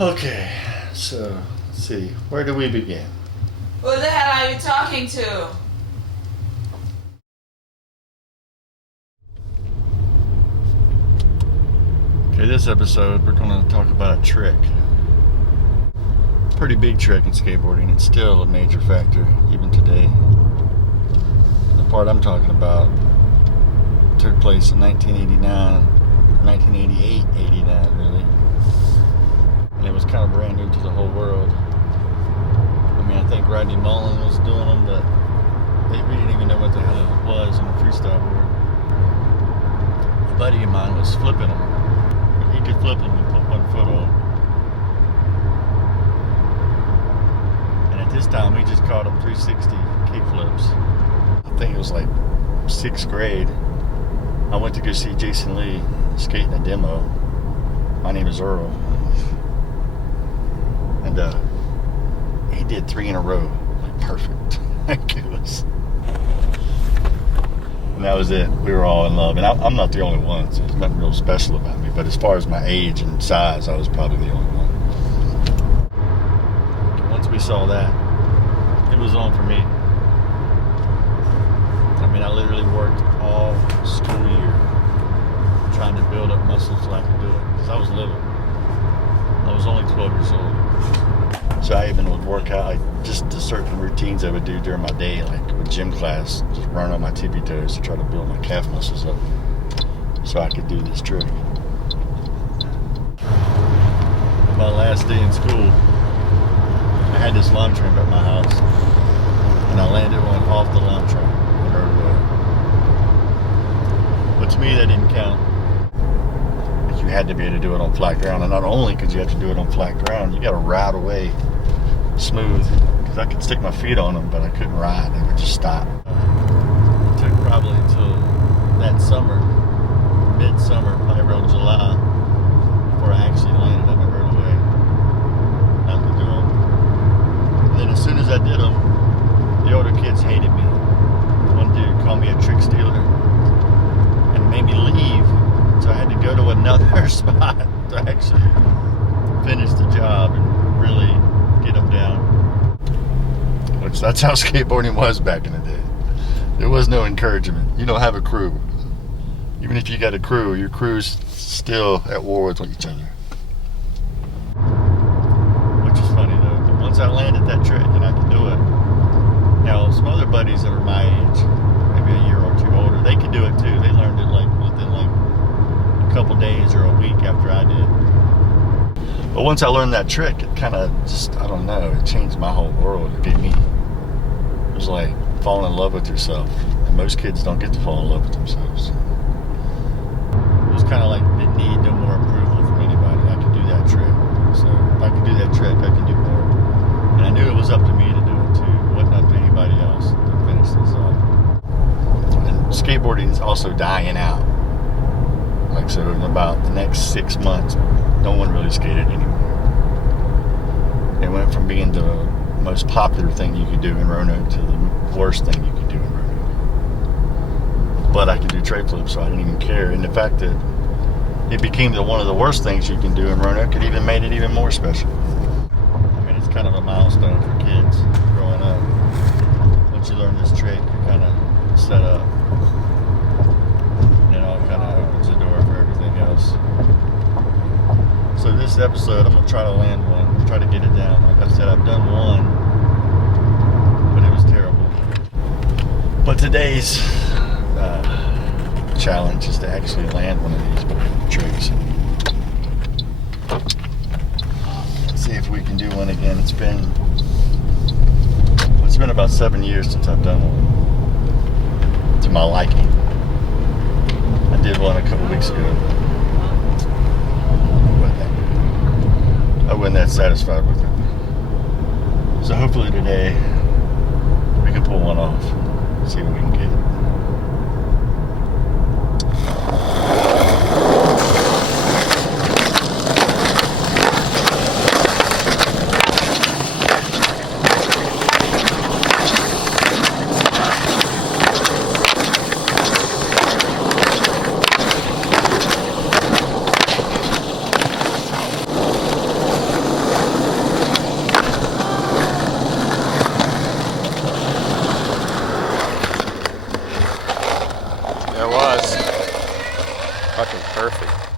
Okay, so let's see. Where do we begin? Who the hell are you talking to? Okay, this episode we're going to talk about a trick. Pretty big trick in skateboarding. It's still a major factor even today. The part I'm talking about took place in 1988, 89 really. And it was kind of brand new to the whole world. I mean, I think Rodney Mullen was doing them, but we didn't even know what the hell it was on a freestyle board. A buddy of mine was flipping them. He could flip them and put one foot on. And at this time, we just called them 360 kickflips. I think it was like 6th grade. I went to go see Jason Lee skating a demo. My name is Earl. And he did 3 in a row, like perfect. Like it was. And that was it. We were all in love. And I'm not the only one, so there's nothing real special about me. But as far as my age and size, I was probably the only one. Once we saw that, it was on for me. I mean, I literally worked all school year trying to build up muscles so I could do it. Because I was little. I was only 12 years old. So I even would work out, like, just the certain routines I would do during my day, like with gym class, just run on my tippy toes to try to build my calf muscles up so I could do this trick. My last day in school, I had this lawn train at my house, and I landed one off the lawn train and rode away. But to me, that didn't count. You had to be able to do it on flat ground, and not only could you have to do it on flat ground, you got to ride away smooth, because I could stick my feet on them, but I couldn't ride. They would just stop. It took probably until that summer, midsummer, probably around July, before I actually landed them and rode away. I could do them. And then as soon as I did them, the older kids hated me. One dude called me a trick stealer and made me leave. So I had to go to another spot to actually finish the job and really get them down. Which that's how skateboarding was back in the day. There was no encouragement. You don't have a crew. Even if you got a crew, your crew's still at war with each other. Which is funny though. But once I landed that trick and I could do it, now some other buddies that are my age, maybe a year or two older, they could do it too. They learned it like within like a couple days or a week after I did. But once I learned that trick, it kind of just, I don't know, it changed my whole world. It gave me, it was like falling in love with yourself. And most kids don't get to fall in love with themselves. It was kind of like, didn't need no more approval from anybody. I could do that trick. So if I could do that trick, I could do more. And I knew it was up to me to do it too. It wasn't up to anybody else to finish this off. And skateboarding is also dying out. Like, so in about the next 6 months, no one really skated anymore. It went from being the most popular thing you could do in Roanoke to the worst thing you could do in Roanoke. But I could do TreyFlip, so I didn't even care. And the fact that it became one of the worst things you can do in Roanoke, it even made it even more special. I mean, it's kind of a milestone for kids growing up. Once you learn this trick, you're kind of set up. And it all kind of opens the door for everything else. So this episode, I'm going to try to land one, try to get it down. Like I said, I've done one, but it was terrible. But today's challenge is to actually land one of these tricks. Let's see if we can do one again. It's been about 7 years since I've done one, to my liking. I did one a couple weeks ago. I wasn't that satisfied with it. So hopefully today we can pull one off. See what we can get. There was. Fucking perfect.